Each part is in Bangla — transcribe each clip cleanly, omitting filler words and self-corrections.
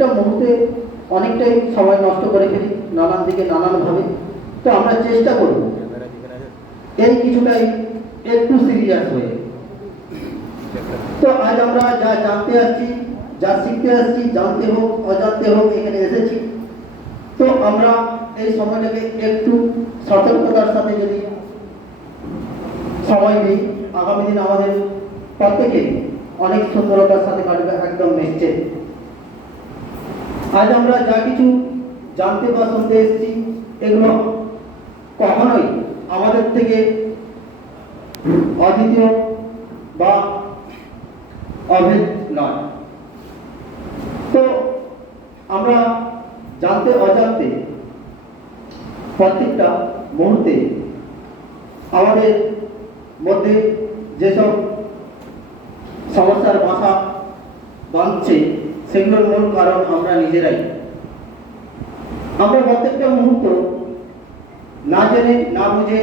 প্রত্যেকটা মুহূর্তে অনেকটাই সময় নষ্ট করে ফেলি নানান দিকে নানানভাবে। তো আমরা চেষ্টা করব এই কিছুটাই একটু সিরিয়াস হয়ে। তো আজ আমরা যা জানতে আসছি, যা শিখতে আসছি, জানতে হোক অজানতে হোক এখানে এসেছি, তো আমরা এই সময়টাকে একটু সতর্কতার সাথে যদি সময় দিই, আগামী দিন আমাদের প্রত্যেকে অনেক সুন্দরতার সাথে কাটবে, একদম নিশ্চিত। আজ আমরা যা কিছু জানতে বা শুনতে এসেছি এগুলো কখনোই আমাদের থেকে অদ্বিতীয় বা অভেদ নয়। তো আমরা জানতে অজান্তে প্রত্যেকটা মুহূর্তে আমাদের মধ্যে যেসব সমস্যার বাসা বাঁধছে সেগুলোর মূল কারণ আমরা নিজেরাই। আমরা প্রত্যেকটা মুহূর্ত না জেনে না বুঝে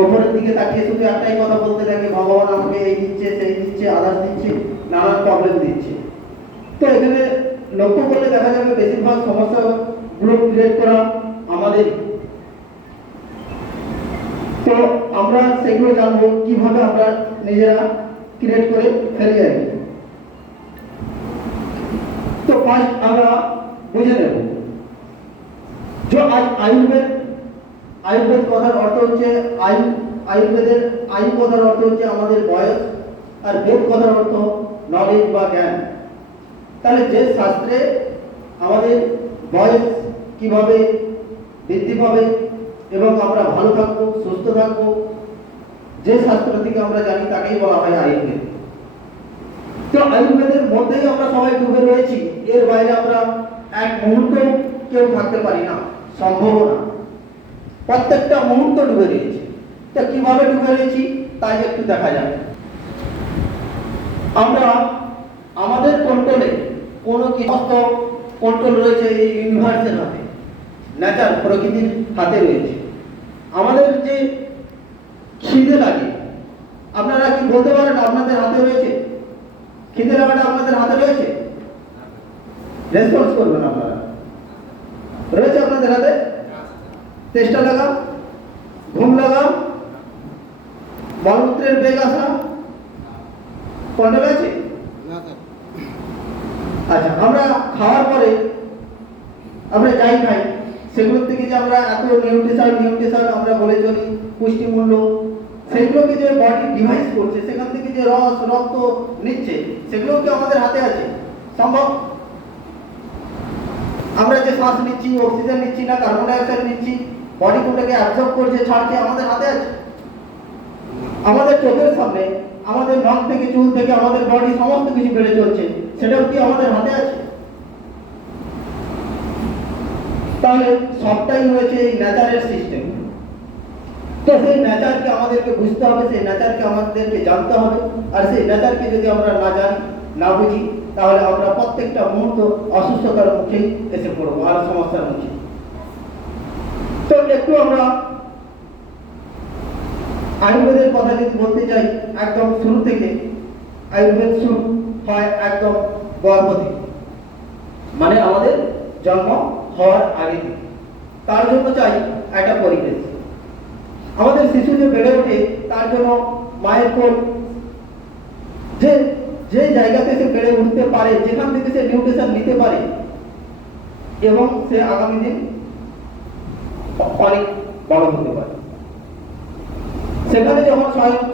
ওপরের দিকে তাকিয়ে শুধু একটাই কথা বলতে থাকি, ভগবান আমাকে এই দিচ্ছে সেই দিচ্ছে আদার্স দিচ্ছে, নানান প্রবলেম দিচ্ছে। তো এখানে লক্ষ্য করলে দেখা যাবে বেশিরভাগ সমস্যাগুলো ক্রিয়েট করা আমাদের। তো আমরা সেগুলো জানবো কিভাবে আমরা নিজেরা ক্রিয়েট করে ফেলি আর কি। তো ফার্স্ট আমরা বুঝে নেব যে আয়ুর্বেদ কথার অর্থ হচ্ছে আয়ুর্বেদের আয়ু কথার অর্থ হচ্ছে আমাদের বয়স, আর বেদ কথার অর্থ নলেজ বা জ্ঞান। তাহলে যে শাস্ত্রে আমাদের বয়স কিভাবে বৃদ্ধি পাবে এবং আমরা ভালো থাকবো সুস্থ থাকবো, যে শাস্ত্র থেকে আমরা জানি তাকেই বলা হয় আয়ুর্বেদ। তো আয়ুর্বেদের মধ্যেই আমরা সবাই ডুবে রয়েছি, এর বাইরে আমরা এক মুহূর্ত কেউ থাকতে পারি না, সম্ভব না। প্রত্যেকটা মুহূর্ত ডুবে রয়েছে। তো কিভাবে ডুবে রয়েছি তাই একটু দেখা যাবে। আমরা আমাদের কন্ট্রোলে কোনো কিছু কন্ট্রোল রয়েছে এই ইউনিভার্সের হাতে, নেচার প্রকৃতির হাতে রয়েছে। আমাদের যে খিদে লাগে, আপনারা কি বলতে পারেন আপনাদের হাতে রয়েছে? খিদে লাগাটা আপনাদের হাতে রয়েছে? রেসপন্স করবেন আপনারা, রয়েছে আপনাদের হাতে? চেষ্টা লাগা, ঘুম লাগা, মলমূত্রের বেগ আসা, কন্ট্রোল আছে? আচ্ছা, আমরা খাওয়ার পরে আমরা যাই খাই সেগুলোর থেকে যে আমরা এত নিউট্রিশন আমরা বলে চলি, পুষ্টিমূল্য, সেগুলোকে যে বডি ডিভাইস করছে, সেখান থেকে যে রক্ত নিচ্ছে, সেগুলো কি আমাদের হাতে আছে? সম্ভব? আমরা যে শ্বাস নিচ্ছি, অক্সিজেন নিচ্ছি না কার্বন ডাইঅক্সাইড নিচ্ছি, বডি কোনটাকে অ্যাবজর্ব করছে ছাড়ছে, আমাদের হাতে আছে? আমাদের চোখের সামনে আমাদের নখ থেকে চুল থেকে আমাদের বডি সমস্ত কিছু বেড়ে চলছে, সেটাও কি আমাদের হাতে আছে? তাহলে সবটাই রয়েছে এই নেচারের সিস্টেম। তো সেই নেচারকে আমাদেরকে বুঝতে হবে, সেই নেচারকে আমাদেরকে জানতে হবে। আর সেই নেচারকে যদি আমরা না জানি না বুঝি তাহলে আমরা প্রত্যেকটা মুহূর্ত অসুস্থতার মুখেই এসে পড়বো আর সমস্যার মুখে। তো একটু আমরা আয়ুর্বেদের কথা যদি বলতে চাই, একদম শুরু থেকে আয়ুর্বেদ শুরু হয় একদম গর্ভ থেকে, মানে আমাদের জন্ম হওয়ার আগে থেকে। তার জন্য চাই একটা পরিবেশ। আমাদের শিশু যে বেড়ে ওঠে তার জন্য মায়ের কোল, যে জায়গাতে সে বেড়ে উঠতে পারে, যেখান থেকে সে নিউট্রিশন নিতে পারে এবং সে আগামী দিন অনেক বড় হতে পারে, সেখানে যখন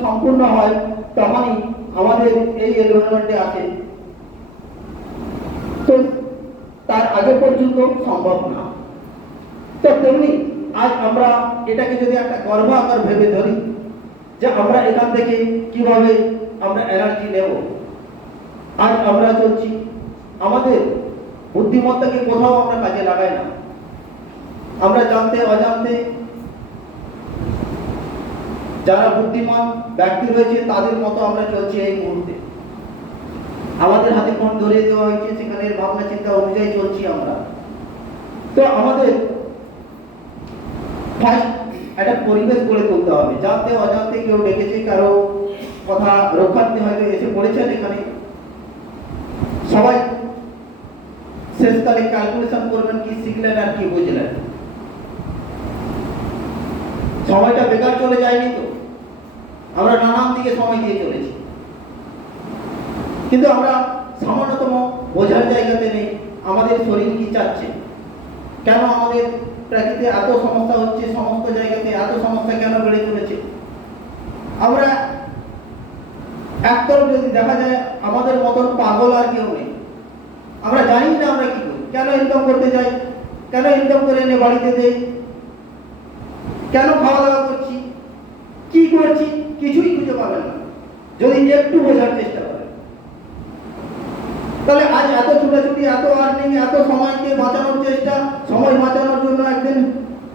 সম্পূর্ণ হয় তখনই আমাদের এই এনভায়রনমেন্টে আসে। তো তার আগে পর্যন্ত সম্ভব না। তো তেমনি আজ আমরা এটাকে যদি একটা গর্ব আকার ভেবে ধরি যে আমরা এখান থেকে কিভাবে আমরা এনার্জি নেব। আজ আমরা চলছি, আমাদের বুদ্ধিমত্তাকে কোথাও আমরা কাজে লাগাই না। আমরা জানতে অজান্তে যারা বুদ্ধিমান ব্যক্তি রয়েছে তাদের মতো আমরা চলছি এই মুহূর্তে। আমাদের হাতে ফোন ধরিয়ে দেওয়া হয়েছে, সেখানে ভাবনা চিন্তা অনুযায়ী চলছি আমরা। তো আমাদের একটা পরিবেশ গড়ে তুলতে হবে, জানতে অজান্তে কেউ ডেকেছে, কারো কথা রক্ষার্থে হয়তো এসে পড়েছেন এখানে। সবাই শেষকালে ক্যালকুলেশন করবেন কি শিখলেন আর কি বুঝলেন। সময়টা বেকার চলে যায়নি তো, আমরা নানান দিকে সময় দিয়ে চলেছি, কিন্তু আমরা সামান্যতম বোঝার জায়গাতে নেই আমাদের শরীর কি চাচ্ছে, কেন আমাদের প্রাকৃতিক এত সমস্যা হচ্ছে, সমস্ত জায়গাতে এত সমস্যা কেন বেড়ে চলেছে। আমরা একতরফ যদি দেখা যায় আমাদের মতন পাগল আর কেউ নেই। আমরা জানি না আমরা কি করি, কেন ইনকাম করতে যাই, কেন ইনকাম করে এনে বাড়িতে দেই, কেন খাওয়া দাওয়া করছি, কি করছি, কিছুই খুঁজে পাবেন না যদি একটু বোঝার চেষ্টা করেন। তাহলে আজ এত ছুটাছুটি, এত আর্নিং, এত সময়কে বাঁচানোর চেষ্টা, সময় বাঁচানোর জন্য একদিন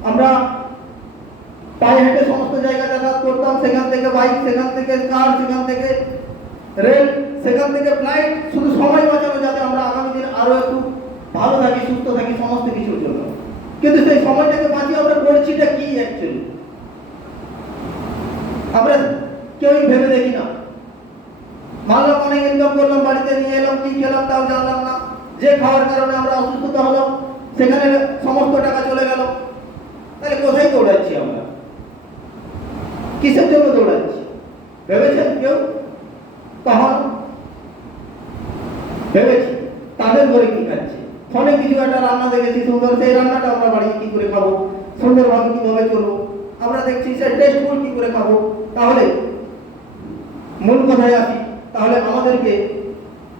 আমরা পায়ে হেঁটে সমস্ত জায়গা যাতায়াত করতাম, সেখান থেকে বাইক, সেখান থেকে কার, সেখান থেকে রেল, সেখান থেকে ফ্লাইট, শুধু সময় বাঁচানো যাতে আমরা আগামী দিন আরো একটু ভালো থাকি, সুস্থ থাকি সমস্ত কিছুর জন্য। কিন্তু সেই সময়টাকে বাঁচিয়ে আমরা করছিটা কি অ্যাকচুয়ালি আমরা কেউই ভেবে দেখি না। মানলাম অনেক ইনকাম করলাম, বাড়িতে নিয়ে এলাম, কি খেলাম তাও জানলাম না, যে খাওয়ার কারণে আমরা অসুস্থতা হলাম, সেখানে সমস্ত টাকা চলে গেল। তাহলে কোথায় দৌড়াচ্ছি আমরা, কিসের জন্য দৌড়াচ্ছি ভেবেছেন কেউ? তখন ভেবেছি তাদের ঘরে কি খাচ্ছে, ফোনে কিছু একটা রান্না দেখেছি সুন্দর, সেই রান্নাটা আমরা বাড়ি কি করে খাবো, সুন্দরভাবে কিভাবে চলবো, আমরা দেখছি সে টেস্টফুল কি করে খাবো। তাহলে মূল কথায় আসি, তাহলে আমাদেরকে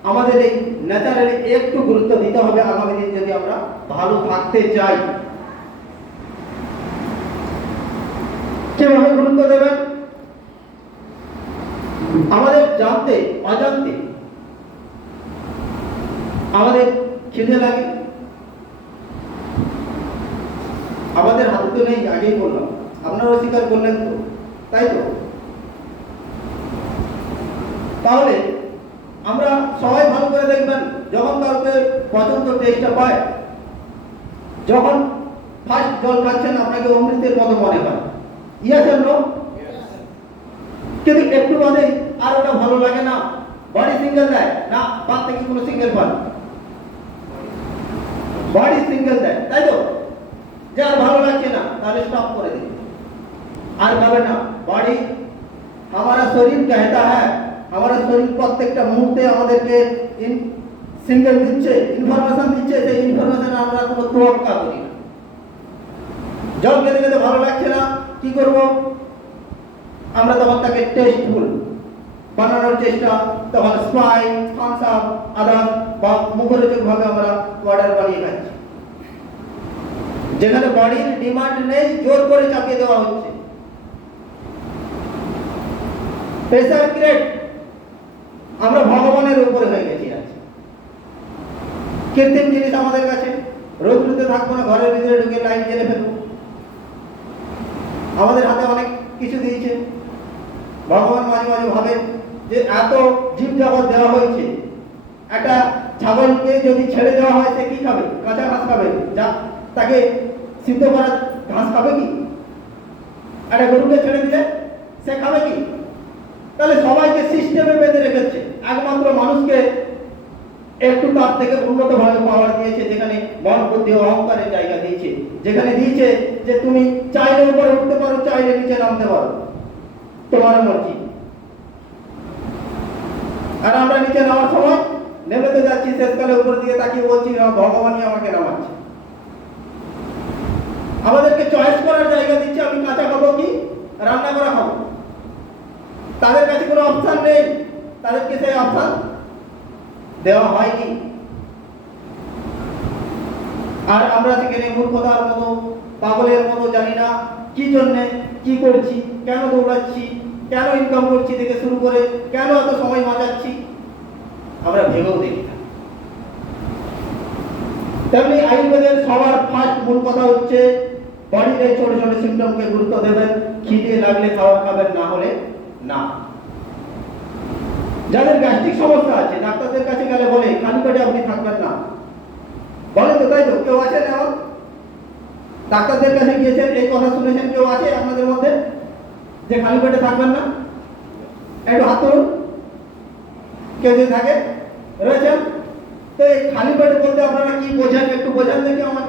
আমাদের এই ন্যাচারালি একটু গুরুত্ব দিতে হবে আগামী দিন যদি আমরা ভালো থাকতে চাই। কিভাবে গুরুত্ব দেবেন? আমাদের জানতে অজান্তে আমাদের খিদে লাগে, আমাদের হাতে তো নেই, আগেই বললাম, আপনারাও স্বীকার করলেন তো, তাই তো? তাহলে আমরা সবাই ভালো করে দেখবেন, যখন কাউকে পছন্দ টেস্টটা পায়, যখন ফার্স্ট জল খাচ্ছেন আপনাকে অমৃতের মতো মনে হয়, ইয়েস এন্ড নো? কিন্তু একটু বাদে আর ওটা ভালো লাগে না, বডি সিঙ্গেল দেয় না, পান থেকে কোনো সিঙ্গেল পান, বডি সিঙ্গেল দেয়, তাই তো? যে আর ভালো লাগছে না, তাহলে স্টপ করে দিন, আর খাবেন না। বডি हमारा शरीर कहता है, हमारा शरीर প্রত্যেকটা মুহূর্তে আমাদেরকে সিঙ্গেল দিচ্ছে, ইনফরমেশন দিচ্ছে, সেই ইনফরমেশন আমরা কোনো তোয়াক্কা করি না। জল খেতে খেতে ভালো লাগছে না, কি করব? আমরা তখন তাকে টেস্টফুল বানানোর চেষ্টা, তখন স্প্রাইট, থামস আপ, আদার্স বা মুখরোচক ভাবে আমরা ওয়াটার বানিয়ে খাচ্ছি। যেখানে বডির ডিমান্ড নেই, জোর করে চাপিয়ে দেওয়া হচ্ছে। প্রেসার ক্রিয়েট, আমরা ভগবানের উপরে হয়ে গেছি আজ। কৃত্রিম জিনিস আমাদের কাছে, রোদ্রুতে থাকবো না, ঘরের ভিতরে ঢুকে লাইট জ্বেলে ফেলবো। আমাদের হাতে অনেক কিছু দিয়েছে, ভগবান মাঝে মাঝে ভাবে যে এত জীব জগৎ দেওয়া হয়েছে, একটা ছাগলকে যদি ছেড়ে দেওয়া হয় সে কি খাবে? কাঁচা ঘাস খাবে, যা তাকে সিদ্ধ করা ঘাস খাবে কি? একটা গরুকে ছেড়ে দিলে সে খাবে কি? তাহলে সবাইকে সিস্টেমে বেঁধে রেখেছে, একমাত্র মানুষকে একটু তার থেকে উন্নত ভাবে পাওয়ার দিয়েছে, যেখানে মন বুদ্ধি ও অহংকারের জায়গা দিয়েছে, যেখানে দিয়েছে যে তুমি চাইলে উপরে উঠতে পারো, চাইলে নিচে নামতে পারো, তোমার মর্জি। আর আমরা নিচে নামার সময় নেমে তো যাচ্ছি, শেষকালে উপর দিকে তাকিয়ে বলছি ভগবানই আমাকে নামাচ্ছে। আমাদেরকে চয়েস করার জায়গা দিচ্ছে, আমি কাঁচা খাবো কি রান্না করা খাবো। তাদের কাছে কোনো অপশন নেই, তাদেরকে সেই অপশন দেওয়া হয়নি। আর আমরা সেখানে মূর্খতার মতো, পাগলের মতো, জানি না কি জন্যে কি করছি, কেন দৌড়াচ্ছি, কেন ইনকাম করছি থেকে শুরু করে কেন এত সময় বাঁচাচ্ছি, আমরা ভেবেও দেখি না। তেমনি আয়ুর্বেদের সবার ফার্স্ট মূল কথা হচ্ছে বডির এই ছোট ছোট সিমটমকে গুরুত্ব দেবেন। খিদে লাগলে খাবার খাবেন, না হলে না। যাদের গ্যাস্ট্রিক সমস্যা আছে, ডাক্তারদের কাছে গেলে বলে খালি পেটে আপনি থাকবেন না, বলে তো, তাই তো? কেউ আছেন এমন? ডাক্তারদের কাছে গিয়েছেন, এই কথা শুনেছেন কেউ আছে আপনাদের মধ্যে যে খালি পেটে থাকবেন না? একটু হাত তুলুন, কেউ যদি থাকে, রয়েছেন। তো এই খালি পেটে বলতে আপনারা কি থেকে আমার